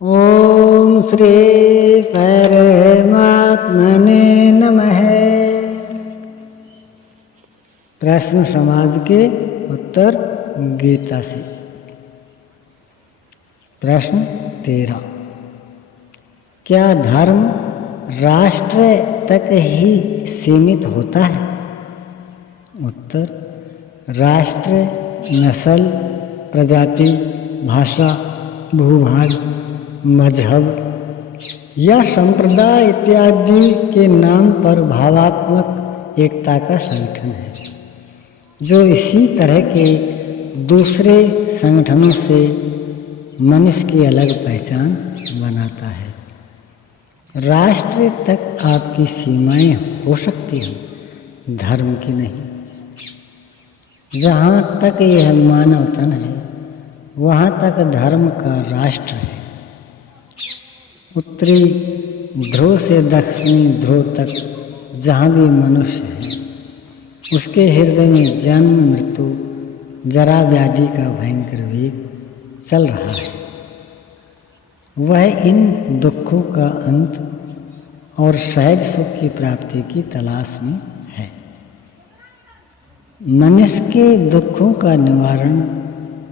ओम श्री परमात्मने नमः। प्रश्न समाज के उत्तर गीता से। प्रश्न 13। क्या धर्म राष्ट्र तक ही सीमित होता है? उत्तर, राष्ट्र, नस्ल, प्रजाति, भाषा, भूभाग, मजहब या संप्रदाय इत्यादि के नाम पर भावात्मक एकता का संगठन है, जो इसी तरह के दूसरे संगठनों से मनुष्य की अलग पहचान बनाता है। राष्ट्र तक आपकी सीमाएं हो सकती हैं, धर्म की नहीं। जहाँ तक यह मानव तन है, वहाँ तक धर्म का राष्ट्र है। उत्तरी ध्रुव से दक्षिणी ध्रुव तक जहाँ भी मनुष्य है, उसके हृदय में जन्म, मृत्यु, जरा व्याधि का भयंकर वेग चल रहा है। वह इन दुखों का अंत और सहज सुख की प्राप्ति की तलाश में है। मनुष्य के दुखों का निवारण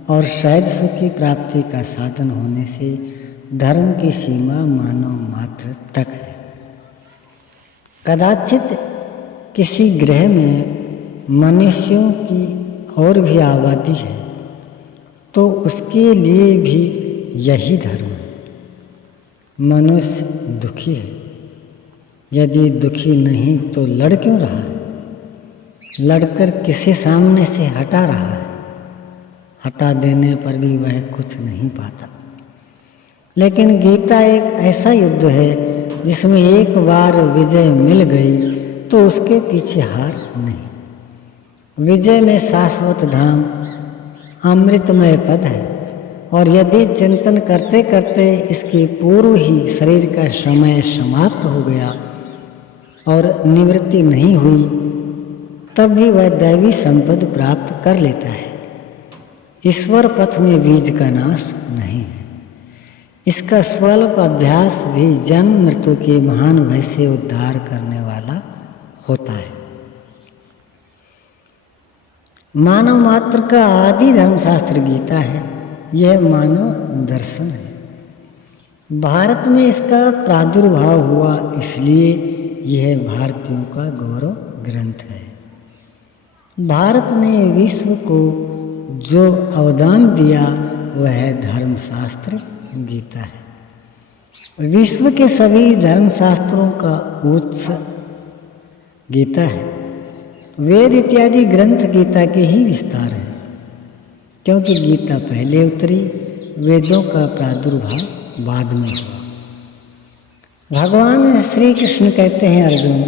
और सहज सुख की प्राप्ति का साधन होने से धर्म की सीमा मानव मात्र तक है। कदाचित किसी ग्रह में मनुष्यों की और भी आबादी है, तो उसके लिए भी यही धर्म है। मनुष्य दुखी है, यदि दुखी नहीं तो लड़ क्यों रहा है? लड़कर किसी सामने से हटा रहा है। हटा देने पर भी वह कुछ नहीं पाता। लेकिन गीता एक ऐसा युद्ध है जिसमें एक बार विजय मिल गई तो उसके पीछे हार नहीं। विजय में शाश्वत धाम, अमृतमय पद है, और यदि चिंतन करते करते इसके पूर्व ही शरीर का समय समाप्त हो गया और निवृत्ति नहीं हुई, तब भी वह दैवी संपद प्राप्त कर लेता है। ईश्वर पथ में बीज का नाश नहीं है। इसका स्वल्प अभ्यास भी जन्म मृत्यु के महान भय से उद्धार करने वाला होता है। मानव मात्र का आदि धर्मशास्त्र गीता है। यह मानव दर्शन है। भारत में इसका प्रादुर्भाव हुआ, इसलिए यह भारतीयों का गौरव ग्रंथ है। भारत ने विश्व को जो अवदान दिया वह धर्मशास्त्र गीता है। विश्व के सभी धर्मशास्त्रों का उत्स गीता है। वेद इत्यादि ग्रंथ गीता के ही विस्तार है, क्योंकि गीता पहले उतरी, वेदों का प्रादुर्भाव बाद में हुआ। भगवान श्री कृष्ण कहते हैं, अर्जुन,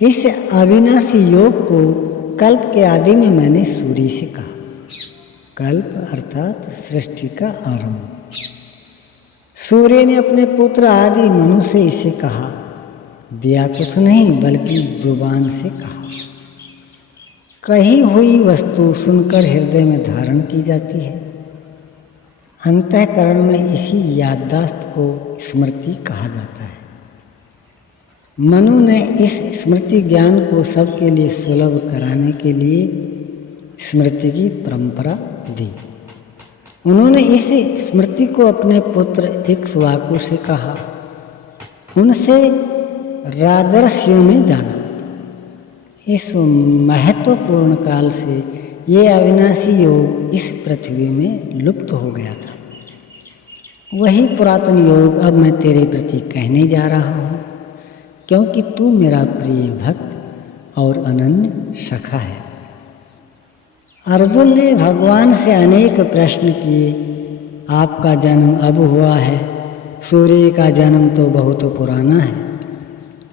इस अविनाशी योग को कल्प के आदि में मैंने सूर्य से कहा। कल्प अर्थात सृष्टि का आरंभ। सूर्य ने अपने पुत्र आदि मनु से इसे कहा। दिया कुछ नहीं बल्कि जुबान से कहा। कही हुई वस्तु सुनकर हृदय में धारण की जाती है। अंतःकरण में इसी याददाश्त को स्मृति कहा जाता है। मनु ने इस स्मृति ज्ञान को सबके लिए सुलभ कराने के लिए स्मृति की परंपरा दी। उन्होंने इस स्मृति को अपने पुत्र इक्ष्वाकु से कहा। उनसे राजर्षियों ने जाना। इस महत्वपूर्ण काल से ये अविनाशी योग इस पृथ्वी में लुप्त हो गया था। वही पुरातन योग अब मैं तेरे प्रति कहने जा रहा हूँ, क्योंकि तू मेरा प्रिय भक्त और अनन्य सखा है। अर्जुन ने भगवान से अनेक प्रश्न किए। आपका जन्म अब हुआ है, सूर्य का जन्म तो बहुत पुराना है।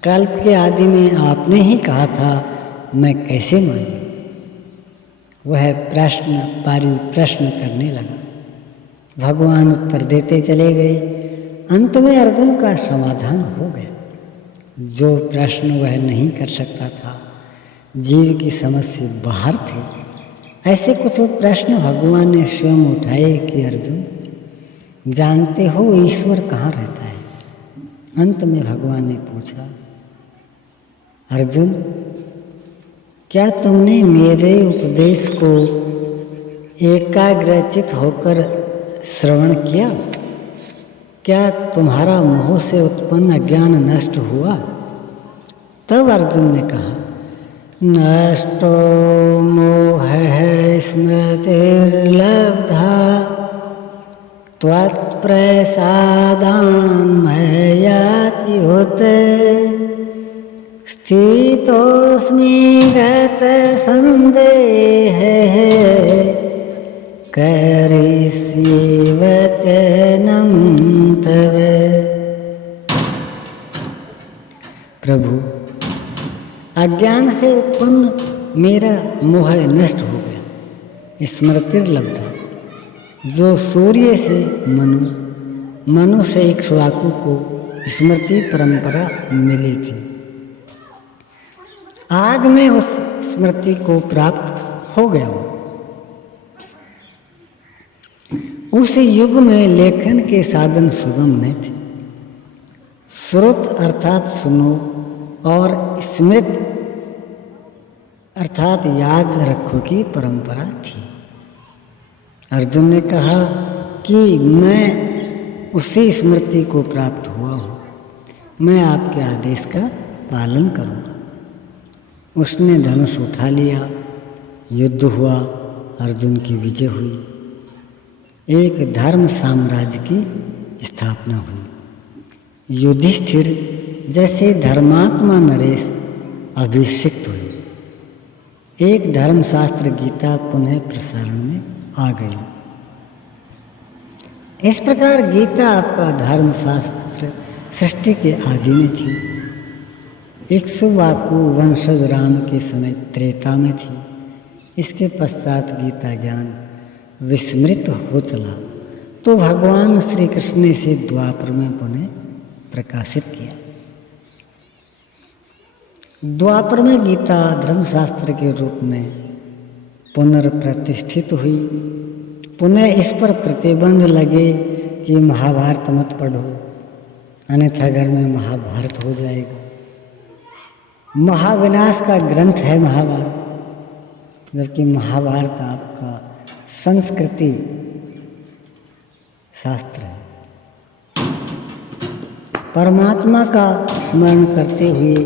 कल्प के आदि में आपने ही कहा था, मैं कैसे मानूं? वह प्रश्न पारी प्रश्न करने लगा। भगवान उत्तर देते चले गए। अंत में अर्जुन का समाधान हो गया। जो प्रश्न वह नहीं कर सकता था, जीव की समझ से बाहर थे, ऐसे कुछ प्रश्न भगवान ने स्वयं उठाए कि अर्जुन, जानते हो ईश्वर कहाँ रहता है? अंत में भगवान ने पूछा, अर्जुन, क्या तुमने मेरे उपदेश को एकाग्रचित होकर श्रवण किया? क्या तुम्हारा मोह से उत्पन्न अज्ञान नष्ट हुआ? तब अर्जुन ने कहा, नष्टो मोहः स्मृतिर्लब्धा त्वत्प्रसादान्मयाच्युत स्थितोऽस्मि गतसन्देहः करिष्ये वचनं तव। प्रभु, अज्ञान से उत्पन्न मेरा मोह नष्ट हो गया। स्मृतिर्लब्धा, जो सूर्य से मनु से इक्ष्वाकु को स्मृति परंपरा मिली थी, आज मैं उस स्मृति को प्राप्त हो गया हूँ। उस युग में लेखन के साधन सुगम नहीं थे। श्रुत अर्थात सुनो और स्मृत अर्थात याद रखो की परंपरा थी। अर्जुन ने कहा कि मैं उसी स्मृति को प्राप्त हुआ हूँ, मैं आपके आदेश का पालन करूँगा। उसने धनुष उठा लिया, युद्ध हुआ, अर्जुन की विजय हुई, एक धर्म साम्राज्य की स्थापना हुई। युधिष्ठिर जैसे धर्मात्मा नरेश अभिषिक्त हुए। एक धर्मशास्त्र गीता पुनः प्रसारण में आ गई। इस प्रकार गीता आपका धर्मशास्त्र सृष्टि के आदि में थी। इक्ष्वाकु वंशज राम के समय त्रेता में थी। इसके पश्चात गीता ज्ञान विस्मृत हो चला तो भगवान श्री कृष्ण ने इसे द्वापर में पुनः प्रकाशित किया। द्वापर में गीता धर्मशास्त्र के रूप में पुनर्प्रतिष्ठित हुई। पुनः इस पर प्रतिबंध लगे कि महाभारत मत पढ़ो, अन्यथा घर में महाभारत हो जाएगा। महाविनाश का ग्रंथ है महाभारत, जबकि महाभारत आपका संस्कृति शास्त्र है। परमात्मा का स्मरण करते हुए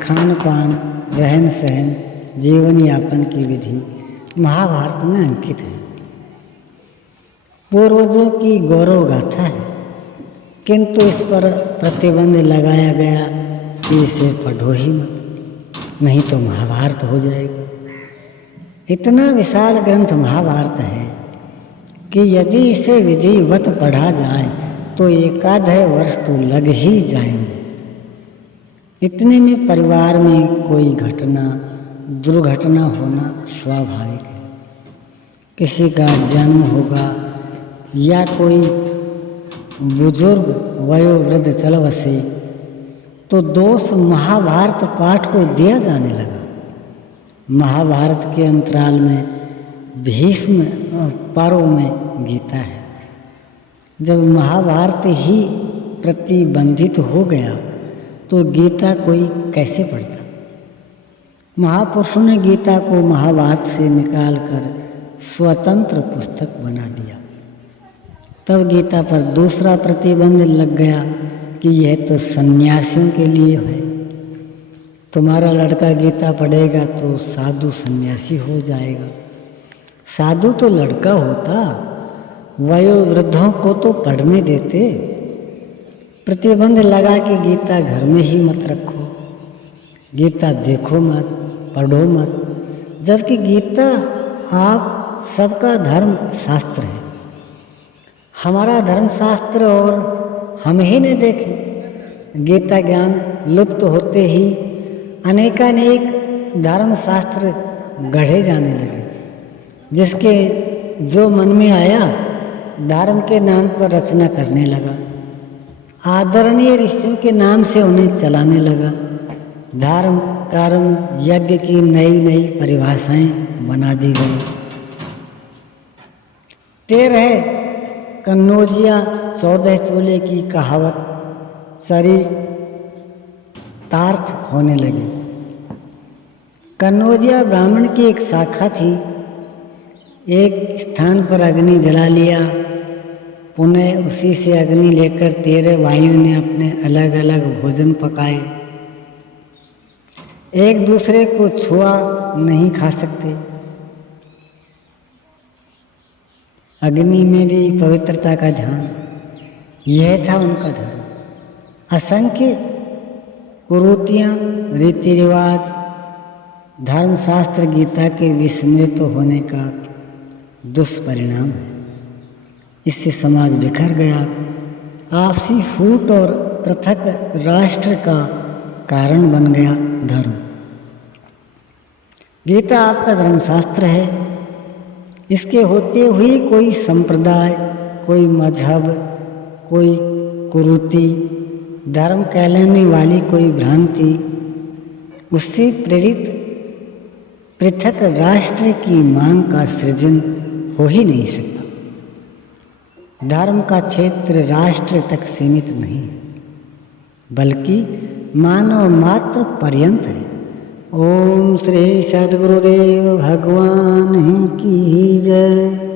खान पान, रहन सहन, जीवन यापन की विधि महाभारत में अंकित है। पूर्वजों की गौरव गाथा है, किंतु इस पर प्रतिबंध लगाया गया कि इसे पढ़ो ही मत, नहीं तो महाभारत हो जाएगा। इतना विशाल ग्रंथ महाभारत है कि यदि इसे विधिवत पढ़ा जाए तो एकाध वर्ष तो लग ही जाएंगे। इतने में परिवार में कोई घटना दुर्घटना होना स्वाभाविक है। किसी का जन्म होगा या कोई बुजुर्ग वयोवृद्ध चल बसे तो दोष महाभारत पाठ को दिया जाने लगा। महाभारत के अंतराल में भीष्म पर्व में गीता है। जब महाभारत ही प्रतिबंधित हो गया तो गीता कोई कैसे पढ़ता? महापुरुषों ने गीता को महाभारत से निकालकर स्वतंत्र पुस्तक बना दिया। तब गीता पर दूसरा प्रतिबंध लग गया कि यह तो सन्यासियों के लिए है। तुम्हारा लड़का गीता पढ़ेगा तो साधु सन्यासी हो जाएगा। साधु तो लड़का होता, वयोवृद्धों को तो पढ़ने देते। प्रतिबंध लगा कि गीता घर में ही मत रखो, गीता देखो मत, पढ़ो मत, जबकि गीता आप सबका धर्म शास्त्र है। हमारा धर्मशास्त्र और हम ही ने देखे। गीता ज्ञान लुप्त होते ही अनेकानेक धर्मशास्त्र गढ़े जाने लगे, जिसके जो मन में आया धर्म के नाम पर रचना करने लगा। आदरणीय ऋषियों के नाम से उन्हें चलाने लगा। धर्म कर्म यज्ञ की नई नई परिभाषाएं बना दी गई। 13 कन्नौजिया 14 चोले की कहावत चरितार्थ होने लगी। कन्नौजिया ब्राह्मण की एक शाखा थी। एक स्थान पर अग्नि जला लिया, पुनः उसी से अग्नि लेकर 13 भाइयों ने अपने अलग अलग भोजन पकाए। एक दूसरे को छुआ नहीं खा सकते। अग्नि में भी पवित्रता का ध्यान, यह था उनका धर्म। असंख्य कुरीतियाँ, रीति रिवाज, धर्मशास्त्र गीता के विस्मृत होने का दुष्परिणाम है। इससे समाज बिखर गया, आपसी फूट और पृथक राष्ट्र का कारण बन गया धर्म। गीता आपका धर्मशास्त्र है, इसके होते हुए कोई संप्रदाय, कोई मजहब, कोई कुरीति, धर्म कहलाने वाली कोई भ्रांति, उससे प्रेरित पृथक राष्ट्र की मांग का सृजन हो ही नहीं सकता। धर्म का क्षेत्र राष्ट्र तक सीमित नहीं है, बल्कि मानव मात्र पर्यंत है। ओम श्री सद्गुरुदेव भगवान की जय।